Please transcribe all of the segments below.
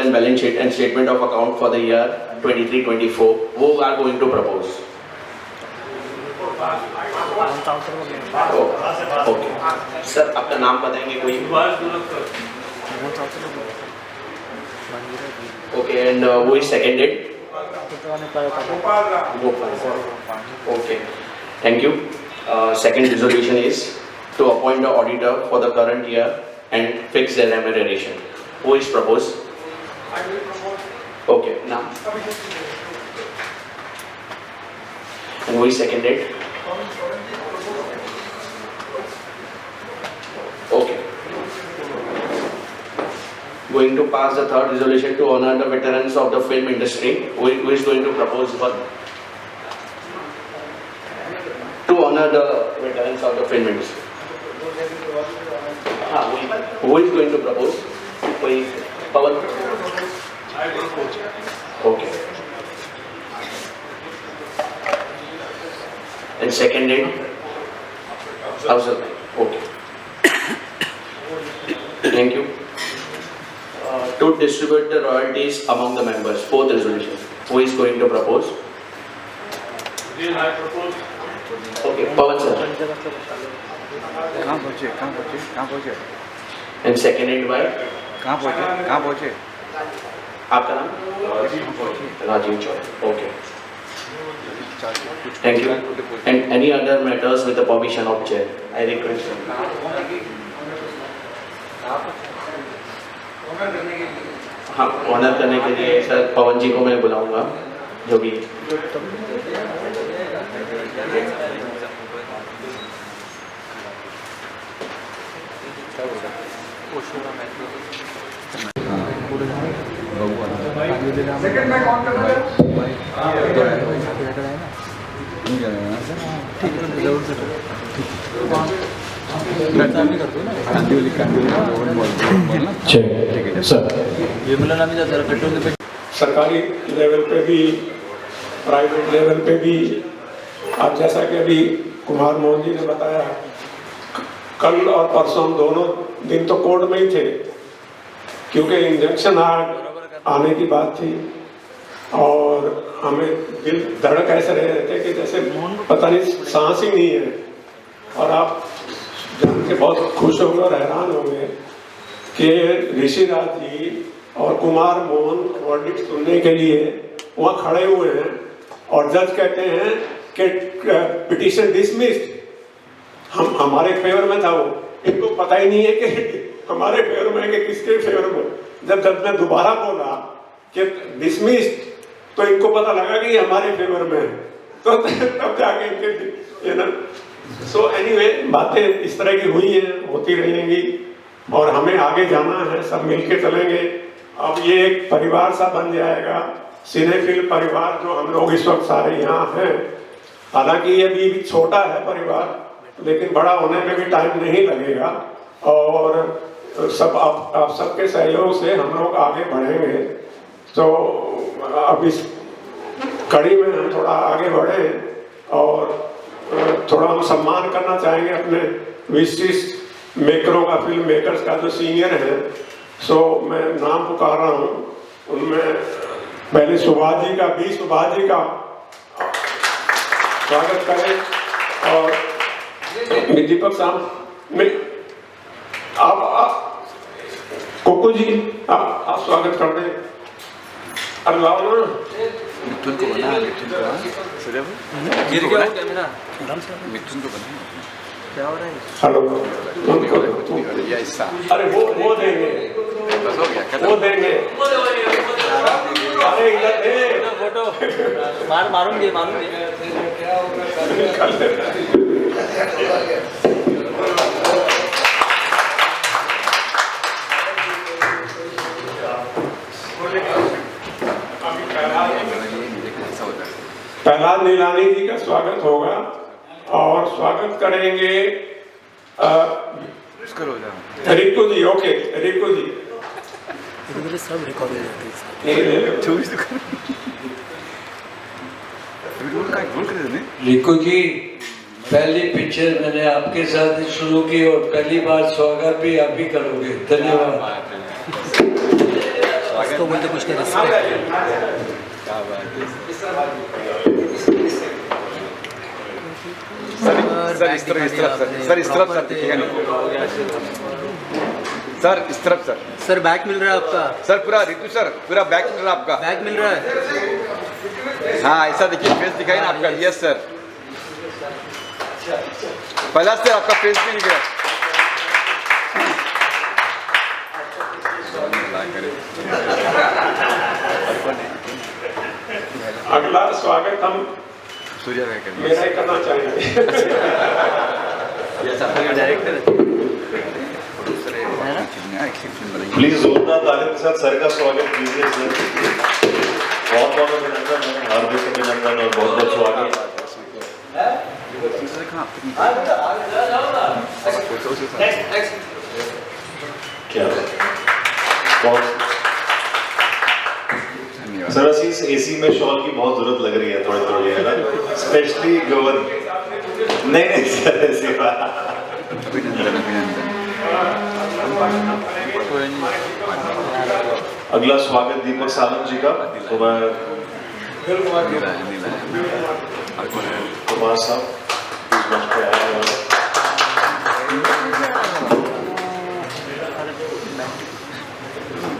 and balance sheet and statement of account for the year 23-24. Who are going to propose? Okay sir, आपका नाम बताएंगे कोई? Okay, and वो is seconded? Okay, thank you. Second resolution is to appoint the auditor for the current year and fix their remuneration. Who is proposed? I will propose. Okay, now. And who is seconded? Okay. Going to pass the third resolution to honor the veterans of the film industry. Who is going to propose for? To honor the veterans of the film industry. Who is going to propose? Pawan? Okay. And seconded? Afzal. Okay. Thank you. To distribute the royalties among the members. Fourth resolution. Who is going to propose? Then I propose. Okay, Pawan sir. कहाँ पहुँचे? And seconded by? कहाँ पहुँचे? आपका नाम? राजीव चौर. Okay. Thank you. And any other matters with the permission of chair? I request. हाँ, honour करने के लिए सर पवन जी को मैं बुलाऊंगा, जो भी Second मैं कौन कर रहा है? सरकारी लेवल पे भी, प्राइवेट लेवल पे भी, आप जैसा कि अभी कुमार मोहन जी ने बताया, कल और परसों दोनों दिन तो कोर्ट में ही थे, क्योंकि इंजंक्शन आने की बात थी और हमें दिल धड़क ऐसे रहे थे कि जैसे पता नहीं सांस ही नहीं है. और आप जान के बहुत खुश होंगे और हैरान होंगे कि ऋषिराज जी और कुमार मोहन वर्डिक्ट सुनने के लिए वहाँ खड़े हुए हैं और जज कहते हैं कि पिटीशन डिसमिस्ड. हमारे फेवर में था वो, इनको पता ही नहीं है कि हमारे फेवर में है कि किसके फेवर में. जब जज ने दोबारा बोला कि डिसमिस्ड तो इनको पता लगा कि हमारे फेवर में है, तो तब जाके इनके सो एनीवे बातें इस तरह की हुई हैं, होती रहेंगी और हमें आगे जाना है, सब मिलके चलेंगे. अब ये एक परिवार सा बन जाएगा, सिनेफिल परिवार जो हम लोग इस वक्त सारे यहाँ हैं. हालांकि ये भी छोटा है परिवार, लेकिन बड़ा होने में भी टाइम नहीं लगेगा और सब आप सबके सहयोग से हम लोग आगे बढ़ेंगे. तो अब इस कड़ी में हम थोड़ा आगे बढ़े और थोड़ा हम सम्मान करना चाहेंगे अपने विशिष्ट मेकरों का, फिल्म मेकर्स का जो सीनियर है. सो मैं नाम पुकार रहा हूँ, उनमें पहले सुभाष जी का स्वागत करें और दीपक साहब में आप कोको जी आप स्वागत कर दें. अल्लाह मिथुन को बना गिर गया कैमरा. मिथुन को बना क्या हो रहा है? हेलो. अरे वो देंगे, बस हो गया, वो देंगे. अरे इधर दे फोटो मारूंगे. प्रहलाद नीलानी जी का स्वागत होगा और स्वागत करेंगे रिको जी. ओके रिको जी. सब रिकॉर्ड रिको जी, पहली पिक्चर मैंने आपके साथ शुरू की और पहली बार स्वागत भी आप ही करोगे. धन्यवाद. को बोलते कुछ नहीं रिस्पेक्ट। सर इस तरफ सर इस तरफ सर दिखेगा नहीं सर इस तरफ सर सर बैक मिल रहा है आपका, सर पूरा रितु सर पूरा बैक मिल रहा है आपका बैक मिल रहा है। हाँ ऐसा देखिए फेस दिखाई ना आपका यस सर पहला सर आपका फेस भी दिख रहा है अगला स्वागत हम सूर्या भाई मेरा ही करना चाहेंगे। प्लीज जोरदार तालियों के साथ सर का स्वागत कीजिए सर। बहुत बहुत अभिनंदन है, हार्दिक अभिनंदन और बहुत बहुत स्वागत। क्या बहुत सर असी इस एसी में शॉल की बहुत जरूरत लग रही है थोड़ी थोड़ी है ना, स्पेशली गवर्न नहीं सर ऐसी अभिनंदन अगला स्वागत दीपक सालम जी का। तो मैं कुमार साहब इस मंच पे आए हैं।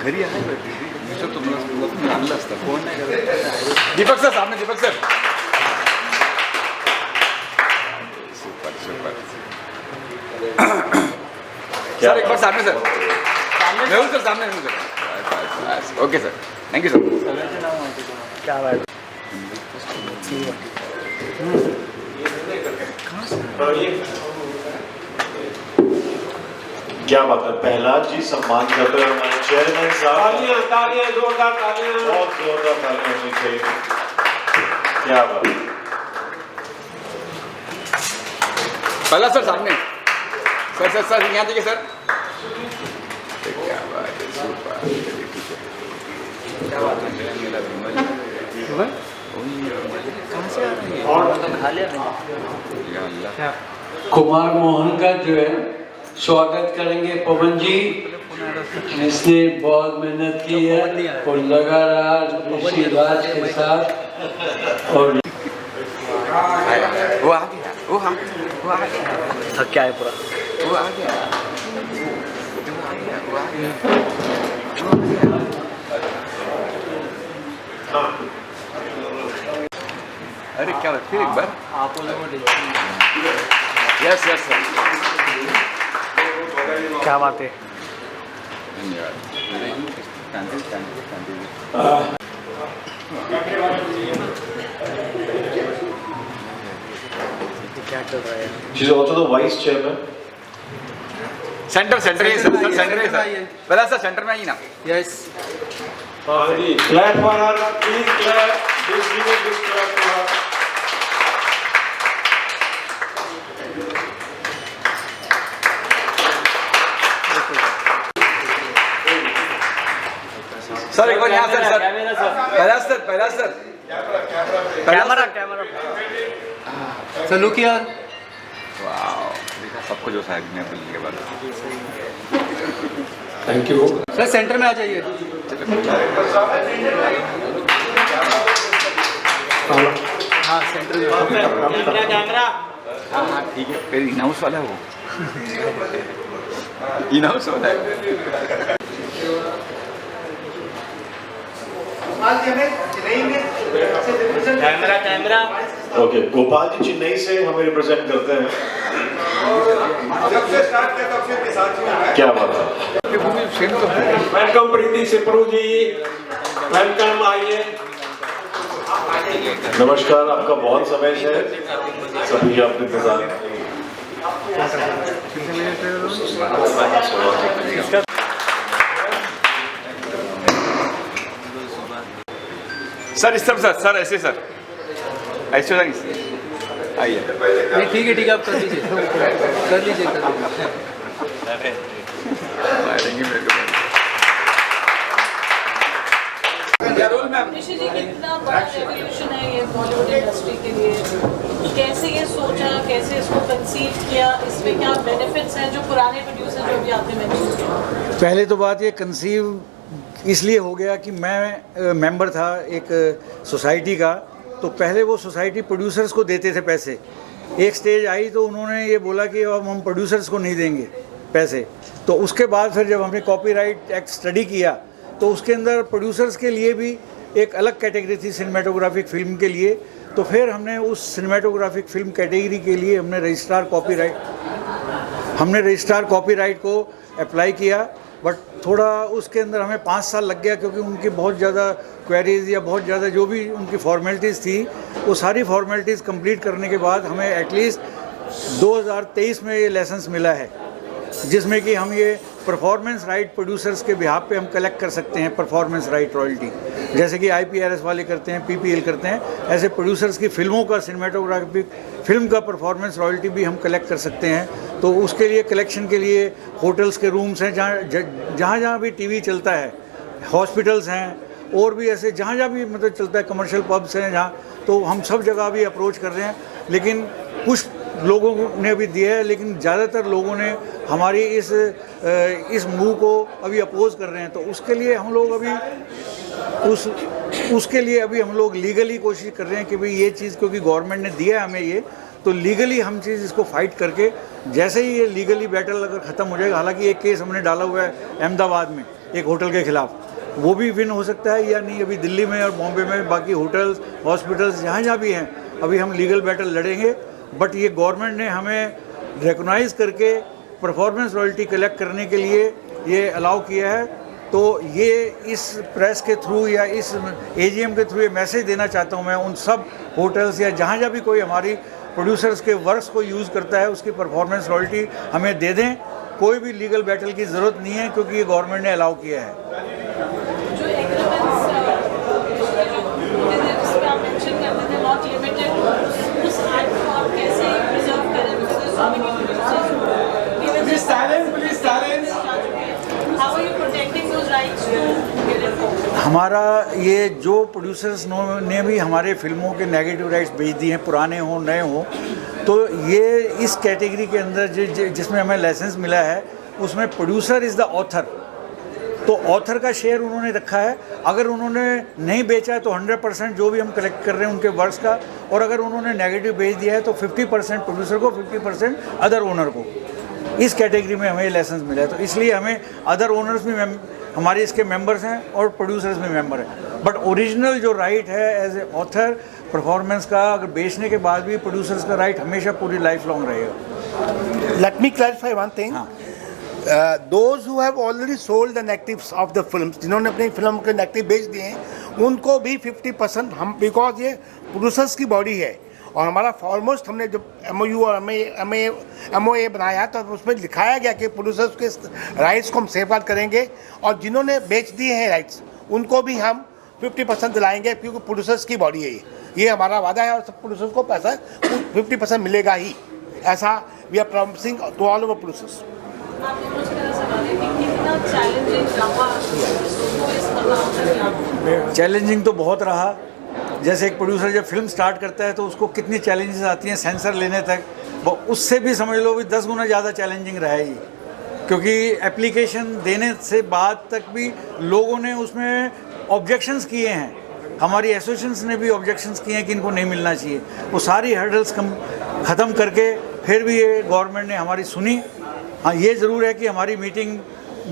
घरी आहे तुम्हाला आणलं असतं कोण नाही दीपक सर सामने दीपक सर सुपर सुपर सर एक बार सामने सर मेहुल सर सामने Mehul sir okay sir thank you sir क्या बात। क्या बात है, प्रहलाद जी सम्मान करते हुए हमारे चेयरमैन साहब। तालियां तालियां जोरदार तालियां। बहुत जोरदार तालियां होनी चाहिए। क्या बात है। पहला सर सामने सर सर सर यहाँ देखिए सर क्या बात है सुपर कहाँ से आ रही है खा लिया मैंने। या अल्लाह कुमार मोहन का जो है स्वागत करेंगे पवन जी। इसने बहुत मेहनत की है और लगा रहा ऋषि राज के साथ। और वो आ गया वो आ गया वो आ गया थक क्या है पूरा। वो आ गया वो आ गया अरे क्या बात फिर एक बार आप लोगों ने यस यस सर क्या बात है। धन्यवाद क्या चल रहा है। She is also the vice chairman. Centre centre है सर सेंटर है सर पहला सर सेंटर में आइए ना यस हाँ जी, clap for her, please clap. Please give a big clap for her. Sir एक बार यहाँ सर सर पहला sir camera camera sir look here. Wow देखा सबको जो साहब ने बोलने के बाद Thank you. सर सेंटर में आ जाइए। हाँ सेंटर में कैमरा। हाँ हाँ ठीक है फिर इन हाउस वाला है वो इन हाउस वाला है camera camera. Okay, Gopal ji Chennai से हमें रिप्रेजेंट करते हैं। क्या बात है। सेम तो है वेलकम प्रीति सिपरू जी, वेलकम आइए। नमस्कार, आपका बहुत समय से सभी आपके इंतजार। सर इस तरफ सर ऐसे सर ऐसे आइए नहीं ठीक है आप कर लीजिए कर लीजिए कर लीजिए। मारेंगे मेरे को ऋषि जी कितना बड़ा रेवोल्यूशन है ये बॉलीवुड इंडस्ट्री के लिए। कैसे ये सोचा, कैसे इसको कंसीव किया, इसमें क्या बेनिफिट्स हैं जो पुराने प्रोड्यूसर जो भी आपने मेंशन किया। पहले तो बात ये कंसीव इसलिए हो गया कि मैं मेंबर था एक सोसाइटी का, तो पहले वो सोसाइटी प्रोड्यूसर्स को देते थे पैसे। एक स्टेज आई तो उन्होंने ये बोला कि अब हम प्रोड्यूसर्स को नहीं देंगे पैसे। तो उसके बाद फिर जब हमने कॉपीराइट एक्ट स्टडी किया तो उसके अंदर प्रोड्यूसर्स के लिए भी एक अलग कैटेगरी थी सिनेमेटोग्राफिक फिल्म के लिए। तो फिर हमने उस सिनेमेटोग्राफिक फिल्म कैटेगरी के लिए हमने रजिस्ट्रार कॉपीराइट को अप्लाई किया। बट थोड़ा उसके अंदर हमें 5 साल लग गया, क्योंकि उनकी बहुत ज़्यादा क्वेरीज या बहुत ज़्यादा जो भी उनकी फॉर्मेलिटीज़ थी वो सारी फॉर्मेलिटीज़ कंप्लीट करने के बाद हमें एटलीस्ट 2023 में ये लाइसेंस मिला है, जिसमें कि हम ये परफॉर्मेंस राइट प्रोड्यूसर्स के बिहाफ पे हम कलेक्ट कर सकते हैं परफॉर्मेंस राइट रॉयल्टी, जैसे कि IPRS वाले करते हैं, PPL करते हैं। ऐसे प्रोड्यूसर्स की फिल्मों का सिनेमेटोग्राफिक फिल्म का परफॉर्मेंस रॉयल्टी भी हम कलेक्ट कर सकते हैं। तो उसके लिए कलेक्शन के लिए होटल्स के रूम्स हैं, जहाँ भी TV चलता है, हॉस्पिटल्स हैं, और भी ऐसे जहाँ भी मतलब चलता है, कमर्शियल पब्स हैं जहाँ, तो हम सब जगह भी अप्रोच कर रहे हैं। लेकिन कुछ लोगों ने भी दिया है, लेकिन ज़्यादातर लोगों ने हमारी इस मूव को अभी अपोज कर रहे हैं। तो उसके लिए हम लोग अभी लीगली कोशिश कर रहे हैं कि भाई ये चीज़, क्योंकि गवर्नमेंट ने दिया है हमें ये, तो लीगली हम चीज़ इसको फाइट करके, जैसे ही ये लीगली बैटल अगर ख़त्म हो जाएगा, हालांकि एक केस हमने डाला हुआ है अहमदाबाद में एक होटल के ख़िलाफ़, वो भी विन हो सकता है या नहीं, अभी दिल्ली में और बॉम्बे में बाकी होटल्स हॉस्पिटल्स जहाँ भी हैं अभी हम लीगल बैटल लड़ेंगे। बट ये गवर्नमेंट ने हमें रिकॉग्नाइज़ करके परफॉर्मेंस रॉयल्टी कलेक्ट करने के लिए ये अलाउ किया है। तो ये इस प्रेस के थ्रू या इस AGM के थ्रू ये मैसेज देना चाहता हूँ मैं उन सब होटल्स या जहाँ भी कोई हमारी प्रोड्यूसर्स के वर्क्स को यूज़ करता है, उसकी परफॉर्मेंस रॉयल्टी हमें दे दें। कोई भी लीगल बैटल की ज़रूरत नहीं है, क्योंकि ये गवर्नमेंट ने अलाउ किया है। जो एग्रीमेंट्स जिस पे आप मेंशन करते थे नॉट लिमिटेड, उस एक्ट को आप कैसे प्रिजर्व करें? Because so many producers please silence how are you protecting those rights to get it forward? हमारा ये जो प्रोड्यूसर्स ने भी हमारे फिल्मों के नेगेटिव राइट्स बेच दिए हैं, पुराने हों नए हों, तो ये इस कैटेगरी के अंदर जिसमें हमें लाइसेंस मिला है उसमें प्रोड्यूसर इज़ द ऑथर। तो ऑथर का शेयर उन्होंने रखा है। अगर उन्होंने नहीं बेचा है तो 100% जो भी हम कलेक्ट कर रहे हैं उनके वर्क्स का, और अगर उन्होंने नेगेटिव बेच दिया है तो 50% प्रोड्यूसर को, 50% अदर ओनर को। इस कैटेगरी में हमें लाइसेंस मिला है, तो इसलिए हमें अदर ओनर्स भी हमारे इसके मेंबर्स हैं और प्रोड्यूसर्स भी मेंबर हैं। बट ओरिजिनल जो राइट है एज ए ऑथर परफॉर्मेंस का, अगर बेचने के बाद भी प्रोड्यूसर्स का राइट हमेशा पूरी लाइफ लॉन्ग रहेगा। Let me clarify one thing. Those who have already sold the negatives of the films, जिन्होंने अपनी फिल्म के नेगेटिव बेच दिए हैं, उनको भी 50% हम, बिकॉज ये प्रोड्यूसर्स की बॉडी है और हमारा फॉरमोस्ट हमने जब MOU और MOA बनाया तो उसमें दिखाया गया कि प्रोड्यूसर्स के राइट्स को हम सेफगार्ड करेंगे, और जिन्होंने बेच दिए हैं राइट्स उनको भी हम 50% दिलाएंगे, क्योंकि प्रोड्यूसर्स की बॉडी है ये हमारा वादा है, और सब प्रोड्यूसर्स को पैसा 50% मिलेगा ही, ऐसा we are promising to all over producers. आप दोनों से मेरा सवाल है कि कितना चैलेंजिंग रहा इस काम? चैलेंजिंग तो बहुत रहा। जैसे एक प्रोड्यूसर जब फिल्म स्टार्ट करता है तो उसको कितनी चैलेंजेस आती हैं सेंसर लेने तक, वो उससे भी समझ लो भी 10 गुना ज़्यादा चैलेंजिंग रहा है ये, क्योंकि एप्लीकेशन देने से बाद तक भी लोगों ने उसमें ऑब्जेक्शंस किए हैं, हमारी एसोसिएशंस ने भी ऑब्जेक्शंस किए हैं कि इनको नहीं मिलना चाहिए। वो सारी हर्डल्स ख़त्म करके फिर भी ये गवर्नमेंट ने हमारी सुनी। हाँ, ये ज़रूर है कि हमारी मीटिंग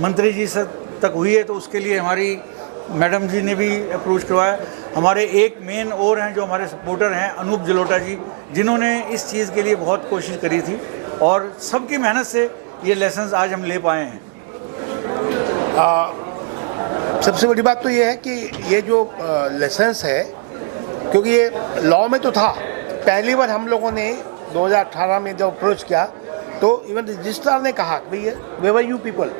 मंत्री जी से तक हुई है, तो उसके लिए हमारी मैडम जी ने भी अप्रोच करवाया। हमारे एक मेन और हैं जो हमारे सपोर्टर हैं, अनूप जलोटा जी, जिन्होंने इस चीज़ के लिए बहुत कोशिश करी थी, और सबकी मेहनत से ये लाइसेंस आज हम ले पाए हैं। सबसे बड़ी बात तो ये है कि ये जो लाइसेंस है, क्योंकि ये लॉ में तो था, पहली बार हम लोगों ने 2018 में जब अप्रोच किया तो इवन रजिस्ट्रार ने कहा कि भैया वेवर यू पीपल,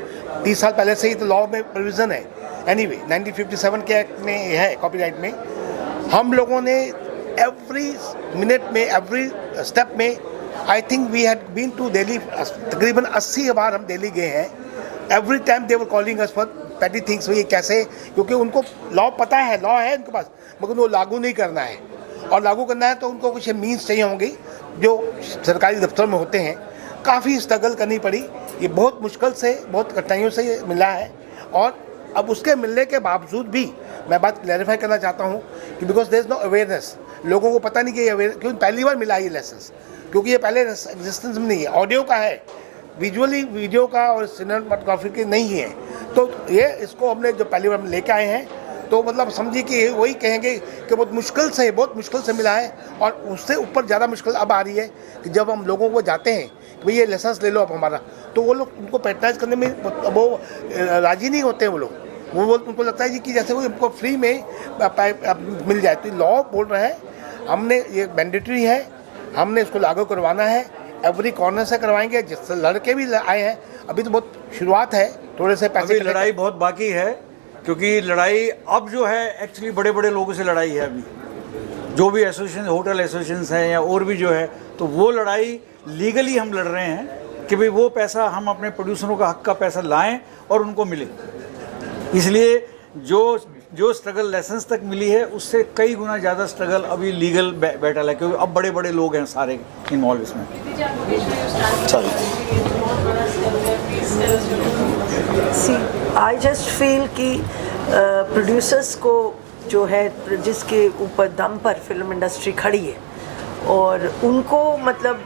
30 साल पहले से ही तो लॉ में प्रोविज़न है। एनीवे 1957 के एक्ट में है, कॉपीराइट में हम लोगों ने एवरी मिनट में, एवरी स्टेप में, I think we had been to Delhi, तकरीबन 80 बार हम दिल्ली गए हैं। Every time they were calling us for petty things. ये कैसे, क्योंकि उनको लॉ पता है, लॉ है उनके पास, मगर वो लागू नहीं करना है, और लागू करना है तो उनको कुछ मीन्स चाहिए होंगे जो सरकारी दफ्तर में होते हैं। काफ़ी स्ट्रगल करनी पड़ी, ये बहुत मुश्किल से, बहुत कठिनाइयों से ये मिला है, और अब उसके मिलने के बावजूद भी मैं बात क्लैरिफाई करना चाहता हूँ कि because there is no awareness, लोगों को पता नहीं कि ये क्योंकि पहली बार मिला ये लाइसेंस, क्योंकि ये पहले एग्जिस्टेंस में नहीं है, ऑडियो का है, विजुअली वीडियो का और सिनेमाटोग्राफी के नहीं है। तो ये इसको हमने जो पहली बार लेके आए हैं, तो मतलब समझिए कि वही कहेंगे कि बहुत मुश्किल से मिला है, और उससे ऊपर ज़्यादा मुश्किल अब आ रही है कि जब हम लोगों को जाते हैं कि भाई ये लाइसेंस ले लो अब हमारा, तो वो लोग उनको पैट्रनाइज करने में वो राज़ी नहीं होते हैं। वो लोग उनको लगता है जी कि जैसे वो उनको फ्री में मिल जाए। तो लॉ बोल रहे हैं, हमने ये मैंडेटरी है, हमने इसको लागू करवाना है, एवरी कॉर्नर से करवाएंगे। जिससे लड़के भी आए हैं, अभी तो बहुत शुरुआत है, थोड़े से पैसे अभी लड़ाई बहुत बाकी है, क्योंकि लड़ाई अब जो है एक्चुअली बड़े बड़े लोगों से लड़ाई है। अभी जो भी एसोसिएशन, होटल एसोसिएशन हैं या और भी जो है, तो वो लड़ाई लीगली हम लड़ रहे हैं कि भाई वो पैसा हम अपने प्रोड्यूसरों का हक का पैसा लाएं और उनको मिले। इसलिए जो स्ट्रगल लाइसेंस तक मिली है उससे कई गुना ज़्यादा स्ट्रगल अभी लीगल बैटल है, क्योंकि अब बड़े बड़े लोग हैं सारे इन्वॉल्व इसमें। आई जस्ट फील कि प्रोड्यूसर्स को जो है, जिसके ऊपर दम पर फिल्म इंडस्ट्री खड़ी है, और उनको मतलब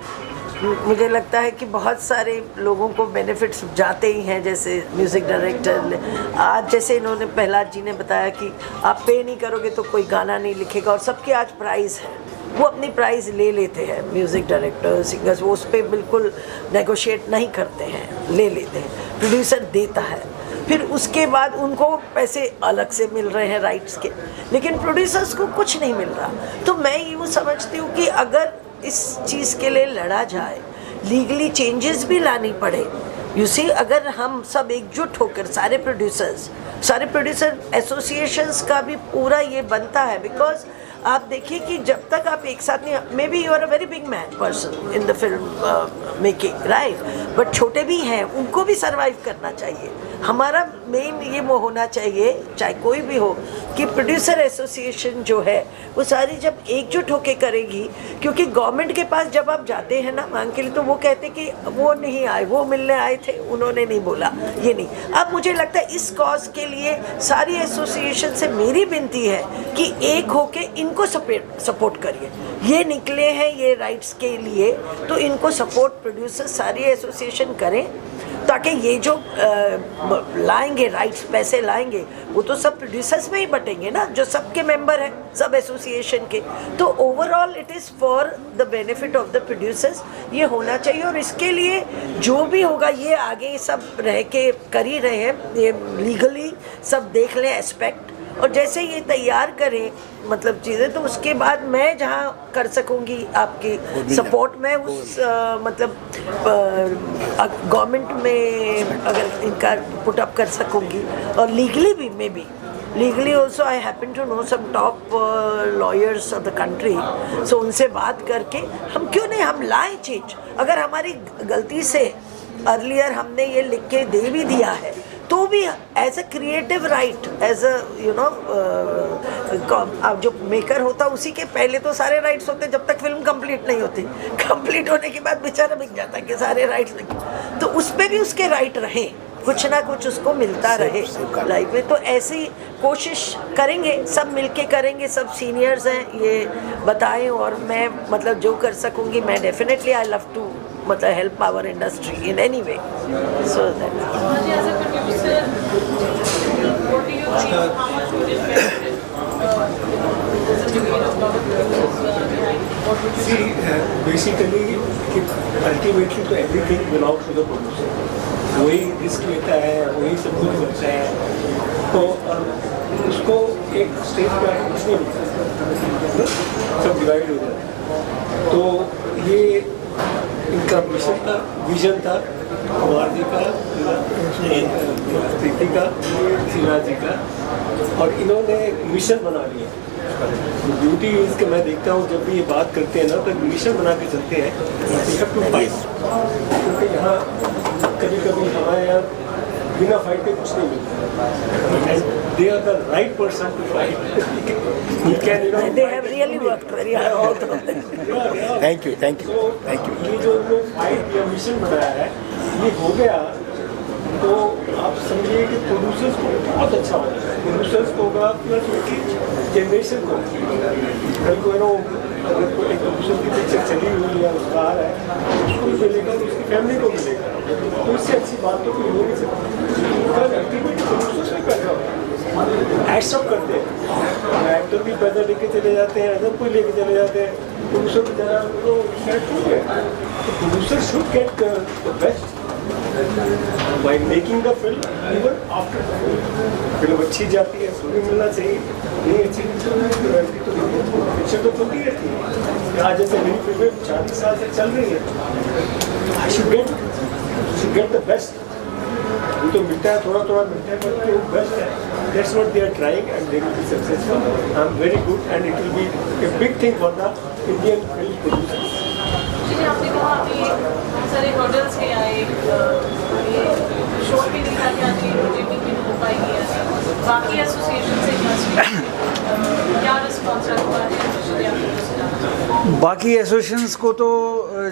मुझे लगता है कि बहुत सारे लोगों को बेनिफिट्स जाते ही हैं। जैसे म्यूज़िक डायरेक्टर आज, जैसे इन्होंने प्रहलाद जी ने बताया कि आप पे नहीं करोगे तो कोई गाना नहीं लिखेगा, और सबके आज प्राइज़ है, वो अपनी प्राइस ले लेते हैं। म्यूज़िक डायरेक्टर, सिंगर्स, वो उस पर बिल्कुल नेगोशिएट नहीं करते हैं, ले लेते हैं। प्रोड्यूसर देता है, फिर उसके बाद उनको पैसे अलग से मिल रहे हैं राइट्स के, लेकिन प्रोड्यूसर्स को कुछ नहीं मिल रहा। तो मैं यूँ समझती हूँ कि अगर इस चीज़ के लिए लड़ा जाए, लीगली चेंजेस भी लानी पड़े। यू सी, अगर हम सब एकजुट होकर सारे प्रोड्यूसर एसोसिएशंस का भी पूरा ये बनता है, बिकॉज आप देखिए कि जब तक आप एक साथ नहीं, maybe you are a very big man person in the film making, right, but छोटे भी हैं, उनको भी सर्वाइव करना चाहिए। हमारा मेन ये वो होना चाहिए, चाहे कोई भी हो, कि प्रोड्यूसर एसोसिएशन जो है वो सारी जब एकजुट होके करेगी, क्योंकि गवर्नमेंट के पास जब आप जाते हैं ना मांग के लिए, तो वो कहते कि वो नहीं आए, वो मिलने आए थे, उन्होंने नहीं बोला, ये नहीं। अब मुझे लगता है इस कॉज के लिए सारी एसोसिएशन से मेरी विनती है कि एक होके इनको सपोर्ट करिए। ये निकले हैं ये राइट्स के लिए, तो इनको सपोर्ट प्रोड्यूसर सारी एसोसिएशन करें, ताकि ये जो लाएंगे राइट्स, पैसे लाएंगे, वो तो सब प्रोड्यूसर्स में ही बटेंगे ना, जो सबके मेंबर हैं सब एसोसिएशन के। तो overall it is for the benefit of the producers, ये होना चाहिए। और इसके लिए जो भी होगा, ये आगे सब रह के कर ही रहे हैं, ये लीगली सब देख लें एस्पेक्ट, और जैसे ये तैयार करें मतलब चीज़ें, तो उसके बाद मैं जहाँ कर सकूँगी आपकी सपोर्ट में उस मतलब गवर्नमेंट में अगर इनका पुटअप कर सकूँगी, और लीगली भी may be legally also I happen to know some top lawyers of the country, so उनसे बात करके हम क्यों नहीं हम लाएं चेंज। अगर हमारी गलती से अर्लियर हमने ये लिख के दे भी दिया है, तो भी as a creative right, as a you know जो मेकर होता उसी के पहले तो सारे राइट्स होते जब तक फिल्म कंप्लीट नहीं होती। कंप्लीट होने के बाद बेचारा बिक जाता है कि सारे राइट्स, तो उस पर भी उसके राइट रहे, कुछ ना कुछ उसको मिलता रहे लाइफ में। तो ऐसी कोशिश करेंगे, सब मिलके करेंगे, सब सीनियर्स हैं ये बताएं, और मैं मतलब जो कर सकूँगी मैं डेफिनेटली आई लव टू मतलब help our industry in any way, so basically ultimately तो everything belongs to the producer, वही रिस्क लेता है, वही सब कुछ करता है, तो उसको एक स्टेज पर कुछ नहीं मिलता, सब डिवाइड हो जाता है। तो ये इनका विजन था कुमार जी का, प्रीति का, शिवराज जी का, और इन्होंने मिशन बना लिया। ब्यूटी इज के मैं देखता हूँ जब भी ये बात करते हैं ना, तो मिशन बना के चलते हैं, क्योंकि यहाँ कभी कभी हमारे यहाँ बिना फाइट के कुछ नहीं मिलता। They are the right person to fight. You can, you know, they have really worked very hard, all of them. Thank you ये जो फाइट या मिशन बनाया है, ये हो गया तो आप समझिए कि प्रोड्यूसर्स को बहुत अच्छा होगा, प्रोड्यूसर्स को होगा प्लस उनकी जनरेशन को। कल को नो अगर कोई एक प्रोड्यूसर की पिक्चर चली हुई है, उसका आ रहा है, उसको भी मिलेगा, उसकी फैमिली को मिलेगा, तो इससे अच्छी बात तो कोई हो नहीं सकती। कल अल्टीमेटली प्रोड्यूसर्स भी पैदा होगा, एक्ट सब करते हैं, एक्टर भी पैसा लेके चले जाते हैं, अदर कोई लेके चले जाते हैं, प्रोड्यूसर को ज़रा तो सेलेक्ट हो गया, तो producer should get the best by making the film even after the film अच्छी जाती है, उसको भी मिलना चाहिए, नहीं अच्छी पिक्चर तो चलती रहती है। आज जैसे मेरी फिल्में 40 साल से चल रही है, I should get the best. तो मिलता है, थोड़ा थोड़ा मिलता है, बट वो बेस्ट है, that's what they are trying and they will be successful. I am very good and it will be a big thing for the Indian film producers. जी, आपने कहा अभी बहुत सारे हर्डल्स के आए, ये शो भी नहीं था कि आज ये प्रोजेक्टिंग भी हो पाएगी, ऐसे बाकी एसोसिएशन से क्या रिस्पॉन्स रखा है? बाकी एसोसिएशंस को तो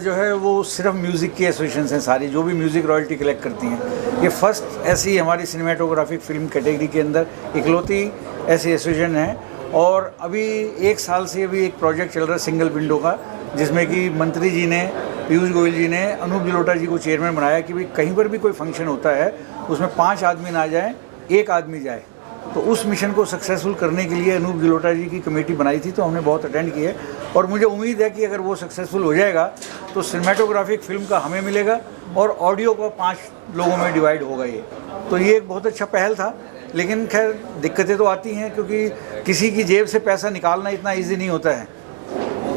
जो है वो सिर्फ म्यूज़िक की एसोसिएशंस हैं सारी, जो भी म्यूज़िक रॉयल्टी कलेक्ट करती हैं। ये फर्स्ट ऐसी हमारी सिनेमाटोग्राफिक फिल्म कैटेगरी के अंदर इकलौती ऐसी एसोसिएशन है। और अभी 1 साल से अभी एक प्रोजेक्ट चल रहा है सिंगल विंडो का, जिसमें कि मंत्री जी ने, पीयूष गोयल जी ने अनूप जलोटा जी को चेयरमैन बनाया कि भाई कहीं पर भी कोई फंक्शन होता है उसमें 5 आदमी ना जाए, 1 आदमी जाए। तो उस मिशन को सक्सेसफुल करने के लिए अनूप जलोटा जी की कमेटी बनाई थी, तो हमने बहुत अटेंड की है और मुझे उम्मीद है कि अगर वो सक्सेसफुल हो जाएगा तो सिनेमाटोग्राफिक फिल्म का हमें मिलेगा और ऑडियो का 5 लोगों में डिवाइड होगा ये। तो ये एक बहुत अच्छा पहल था, लेकिन खैर दिक्कतें तो आती हैं क्योंकि किसी की जेब से पैसा निकालना इतना ईजी नहीं होता है।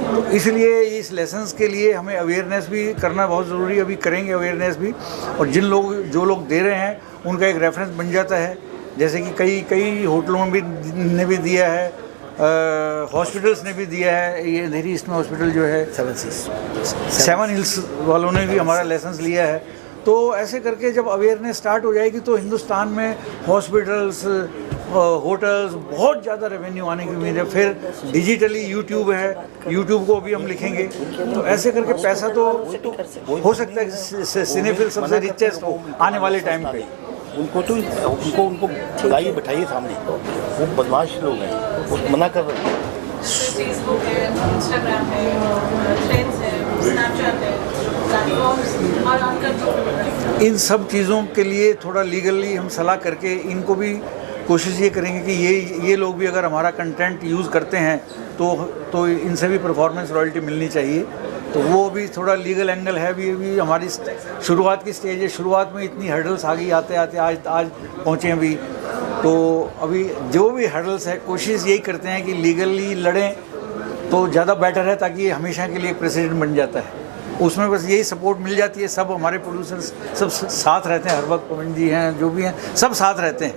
तो इसलिए इस लेसन्स के लिए हमें अवेयरनेस भी करना बहुत ज़रूरी है, अभी करेंगे अवेयरनेस भी। और जो लोग दे रहे हैं उनका एक रेफरेंस बन जाता है, जैसे कि कई होटलों में ने भी दिया है, हॉस्पिटल्स ने भी दिया है। ये अंधेरी ईस्ट में हॉस्पिटल जो है 7 हिल्स वालों ने भी हमारा लाइसेंस लिया है। तो ऐसे करके जब अवेयरनेस स्टार्ट हो जाएगी तो हिंदुस्तान में हॉस्पिटल्स, होटल्स, बहुत ज़्यादा रेवेन्यू आने की उम्मीद है। फिर डिजिटली यूट्यूब है, यूट्यूब को भी हम लिखेंगे, तो ऐसे करके पैसा तो हो सकता है सिनेफिल सबसे रिचेस्ट हो आने वाले टाइम पे। उनको लाइए बैठाइए सामने, वो बदमाश लोग हैं, वो मना कर रहे हैं। फेसबुक है, इंस्टाग्राम है, ट्रेंड्स है, स्नैपचैट है, प्लेटफॉर्म्स और आजकल इन सब चीज़ों के लिए थोड़ा लीगली हम सलाह करके इनको भी कोशिश ये करेंगे कि ये लोग भी अगर हमारा कंटेंट यूज़ करते हैं तो इनसे भी परफॉर्मेंस रॉयल्टी मिलनी चाहिए। तो वो भी थोड़ा लीगल एंगल है, भी हमारी शुरुआत की स्टेज है। शुरुआत में इतनी हर्डल्स आ गई, आते आते आज पहुँचे हैं अभी। तो अभी जो भी हर्डल्स है कोशिश यही करते हैं कि लीगली लड़ें तो ज़्यादा बेटर है, ताकि ये हमेशा के लिए एक प्रेसिडेंट बन जाता है। उसमें बस यही सपोर्ट मिल जाती है। सब हमारे प्रोड्यूसर्स सब साथ रहते हैं, हर वक्त पवन जी हैं, जो भी हैं, सब साथ रहते हैं।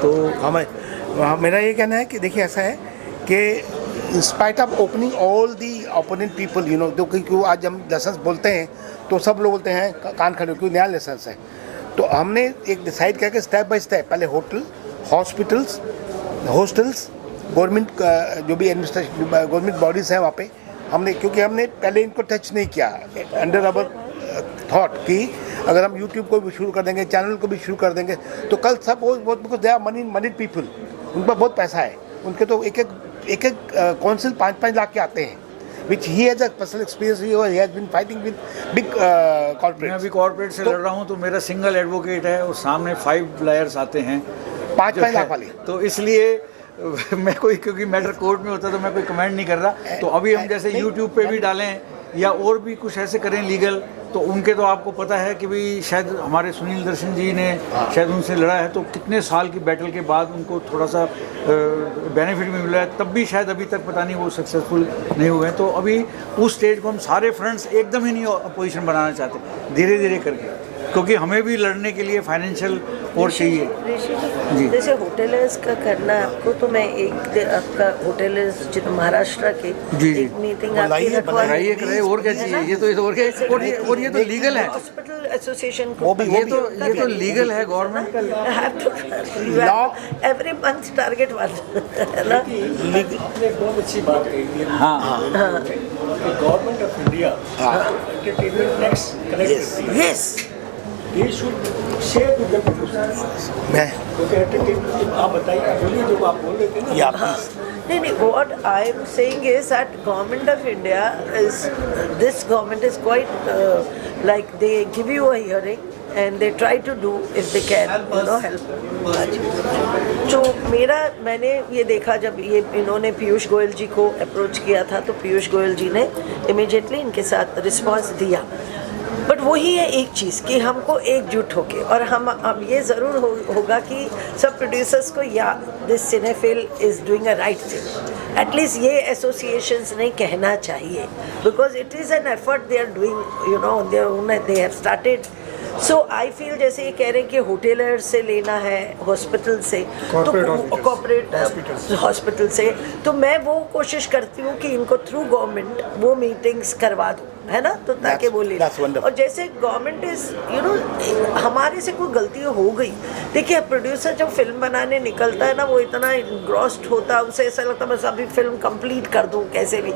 तो मेरा ये कहना है कि देखिए ऐसा है कि in spite of opening all the opponent people, you know, क्योंकि आज हम लाइसेंस बोलते हैं तो सब लोग बोलते हैं कान खड़े, क्योंकि नया लाइसेंस है। तो हमने एक डिसाइड किया कि स्टेप बाय स्टेप पहले होटल, हॉस्पिटल्स, हॉस्टल्स, गवर्नमेंट जो भी एडमिनिस्ट्रेशन गवर्नमेंट बॉडीज़ हैं वहाँ पे हमने, क्योंकि हमने पहले इनको टच नहीं किया, अंडर अवर थॉट कि अगर हम यूट्यूब को भी शुरू कर देंगे, चैनल को भी शुरू कर देंगे तो कल सब बहुत बिकॉज दे आर मनीड पीपल, उन पर बहुत पैसा है। उनके तो एक काउंसिल 5-5 लाख के आते हैं, which he has a personal experience. He has been fighting with big corporates. मैं अभी कॉर्पोरेट से लड़ रहा हूँ, तो मेरा सिंगल एडवोकेट है और सामने 5 लायर्स आते हैं 5-5 लाख वाले। तो इसलिए मैं क्योंकि मैटर कोर्ट में होता है तो मैं कोई कमेंट नहीं कर रहा। तो अभी हम जैसे यूट्यूब पे भी डालें या और भी कुछ ऐसे करें लीगल, तो उनके तो आपको पता है कि भाई शायद हमारे सुनील दर्शन जी ने शायद उनसे लड़ा है, तो कितने साल की बैटल के बाद उनको थोड़ा सा बेनिफिट भी मिला है, तब भी शायद अभी तक पता नहीं वो सक्सेसफुल नहीं हुए हैं। तो अभी उस स्टेज को हम सारे फ्रंट्स एकदम ही नहीं अपोजिशन बनाना चाहते, धीरे धीरे करके, क्योंकि हमें भी लड़ने के लिए फाइनेंशियल और चाहिए जी। जैसे होटलर्स का करना आपको, तो मैं एक आपका होटलर्स जो महाराष्ट्र के एक मीटिंग आपकी रखवाइए करे, और क्या चाहिए। ये तो और ये तो लीगल है, हॉस्पिटल एसोसिएशन को ये तो लीगल है, गवर्नमेंट का लॉ एवरी मंथ टारगेट वाला है ना। बहुत अच्छी बात कही है। हाँ, government of India entertainment tax collect करती है। Yes he should share with the producers. मैं तो कहते कि आप बताइए, बोलिए जो आप बोल रहे थे ना। या नहीं, what I am saying is that government of India is, this government is quite like they give you a hearing and they try to do if they can, you know, help. तो मैंने ये देखा जब ये इन्होंने पीयूष गोयल जी को approach किया था तो पीयूष गोयल जी ने इमीडिएटली इनके साथ रिस्पांस दिया। बट वही है एक चीज़ कि हमको एकजुट होके, और हम अब ये ज़रूर होगा कि सब प्रोड्यूसर्स को, या this cinephile is doing a right thing, at least ये एसोसिएशंस ने कहना चाहिए, because it is an effort they are doing, you know, they have started. So I feel जैसे ये कह रहे हैं कि होटेलर से लेना है, हॉस्पिटल से, तो कॉर्पोरेट हॉस्पिटल से, तो मैं वो कोशिश करती हूँ कि इनको थ्रू गवर्नमेंट वो मीटिंग्स करवा दूँ, है ना, तो ताकि वो ले। और जैसे गवर्नमेंट इज, यू नो, हमारे से कोई गलती हो गई, देखिए प्रोड्यूसर जब फिल्म बनाने निकलता है ना, वो इतना इंग्रॉस्ड होता है, उसे ऐसा लगता है बस अभी फिल्म कंप्लीट कर दूं कैसे भी,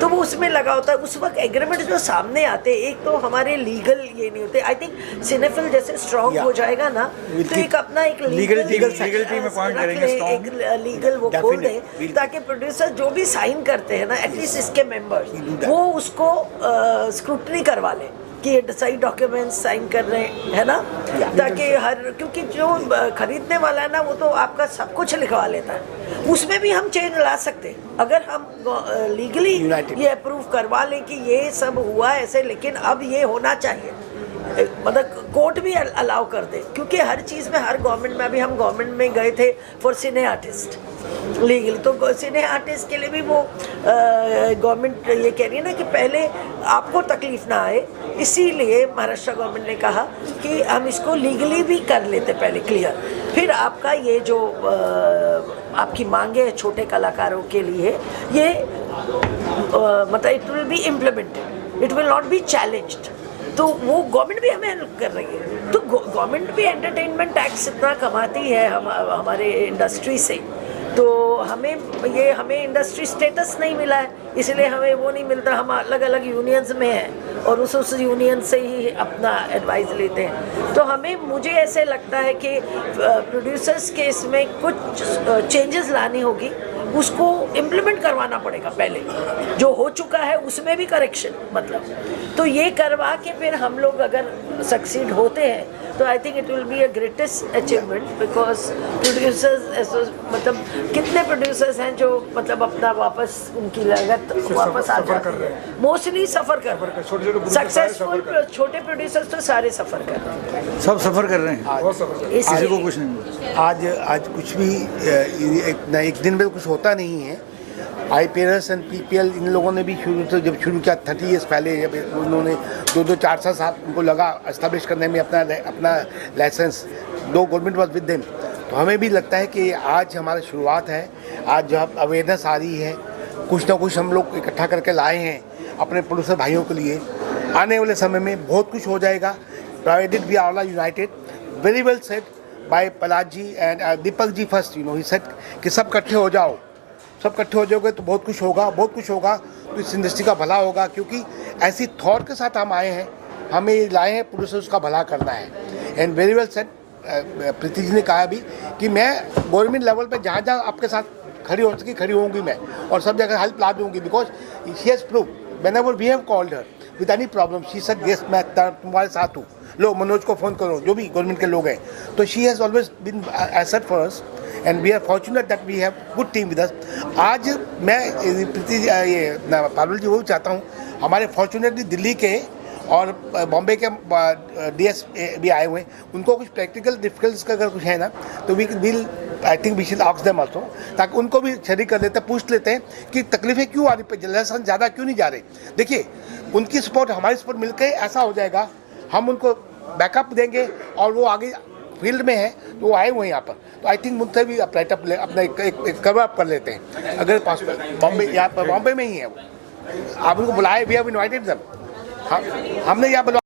तो वो उसमें लगा होता है। उस वक्त एग्रीमेंट जो सामने आते हैं, एक तो हमारे लीगल ये नहीं होते। आई थिंक सिनेफिल जैसे स्ट्रॉन्ग हो जाएगा ना, तो एक अपना एक लीगल वो खोल दें, ताकि प्रोड्यूसर जो भी साइन करते हैं ना, एटलीस्ट इसके मेंबर्स वो उसको स्क्रूटनी करवा लें कि ये सही डॉक्यूमेंट्स साइन कर रहे हैं, है ना, ताकि हर, क्योंकि जो खरीदने वाला है ना, वो तो आपका सब कुछ लिखवा लेता है, उसमें भी हम चेंज ला सकते हैं अगर हम लीगली ये अप्रूव करवा लें कि ये सब हुआ ऐसे, लेकिन अब ये होना चाहिए, मतलब कोर्ट भी अलाउ कर दे, क्योंकि हर चीज़ में, हर गवर्नमेंट में, अभी हम गवर्नमेंट में गए थे फॉर सिने आर्टिस्ट लीगल, तो सिने आर्टिस्ट के लिए भी वो गवर्नमेंट ये कह रही है ना कि पहले आपको तकलीफ ना आए, इसीलिए महाराष्ट्र गवर्नमेंट ने कहा कि हम इसको लीगली भी कर लेते पहले क्लियर, फिर आपका ये जो आपकी मांगे है छोटे कलाकारों के लिए, ये मतलब it will be implemented, it will not be challenged. तो वो गवर्नमेंट भी हमें हेल्प कर रही है, तो गवर्नमेंट भी एंटरटेनमेंट टैक्स इतना कमाती है हमारे इंडस्ट्री से, तो हमें इंडस्ट्री स्टेटस नहीं मिला है, इसलिए हमें वो नहीं मिलता। हम अलग अलग यूनियंस में हैं और उस यूनियन से ही अपना एडवाइस लेते हैं, तो मुझे ऐसे लगता है कि प्रोड्यूसर्स के इसमें कुछ चेंजेस लानी होगी, उसको इम्प्लीमेंट करवाना पड़ेगा पहले, जो हो चुका है उसमें भी करेक्शन, मतलब तो ये करवा के फिर हम लोग अगर सक्सीड होते हैं तो I think it will be a greatest achievement, because producers, मतलब कितने प्रोड्यूसर्स हैं जो मतलब अपना वापस उनकी लागत वापस आ जाती है, मोस्टली सफ़र कर, सक्सेसफुल छोटे प्रोड्यूसर्स तो सारे सफ़र कर रहे हैं, सब सफ़र कर रहे हैं, किसी को कुछ नहीं। आज कुछ भी एक दिन में कुछ होता नहीं है। IPRS एंड PPL इन लोगों ने भी जब शुरू किया 30 ईयर्स पहले, जब उन्होंने 2-4 साल उनको लगा एस्टेब्लिश करने में अपना लाइसेंस, दो गवर्नमेंट वाज विद देम, तो हमें भी लगता है कि आज हमारी शुरुआत है, आज जो अवेयरनेस आ रही है, कुछ ना कुछ हम लोग इकट्ठा करके लाए हैं अपने प्रोड्यूसर भाइयों के लिए, आने वाले समय में बहुत कुछ हो जाएगा, provided we are all united. Very well said by Palash ji and Deepak ji first, you know, he said कि सब इकट्ठे हो जाओ, सब इकट्ठे हो जाओगे तो बहुत कुछ होगा, तो इस इंडस्ट्री का भला होगा, क्योंकि ऐसी थॉट के साथ हम आए हैं, हमें लाए हैं प्रोड्यूसर्स का भला करना है। And very well said, Preeti ji ने कहा भी कि मैं गवर्नमेंट लेवल पे जहाँ जहाँ आपके साथ खड़ी हो सकी खड़ी होंगी मैं, और सब जगह हेल्प ला दूंगी, because she has prove whenever we have called her with any problem, she said yes मैं तुम्हारे साथ हूँ, लो मनोज को फ़ोन करो, जो भी गवर्नमेंट के लोग हैं, तो she has always been asset for us and we are fortunate that we have good team with us. आज मैं प्रीति ये पारुल जी वो चाहता हूँ, हमारे फॉर्चुनेटली दिल्ली के और बॉम्बे के DS भी आए हुए हैं, उनको कुछ प्रैक्टिकल डिफिकल्टीज का अगर कुछ है ना, तो I think we should ask them also, ताकि उनको भी शरीक कर लेते हैं, पूछ लेते हैं कि तकलीफें क्यों आ रही, लाइसेंस ज़्यादा क्यों नहीं जा रहे। देखिए उनकी सपोर्ट हमारी सपोर्ट मिलकर ऐसा हो जाएगा, हम उनको बैकअप देंगे और वो आगे फील्ड में है तो वो आए हुए हैं यहाँ पर, तो आई थिंक मुझसे भी राइटअप अपना एक कवर अप कर लेते हैं अगर पॉसिबल। बॉम्बे, यहाँ पर बॉम्बे में ही है वो, आप उनको बुलाए, वी हैव इनवाइटेड देम, हमने यहाँ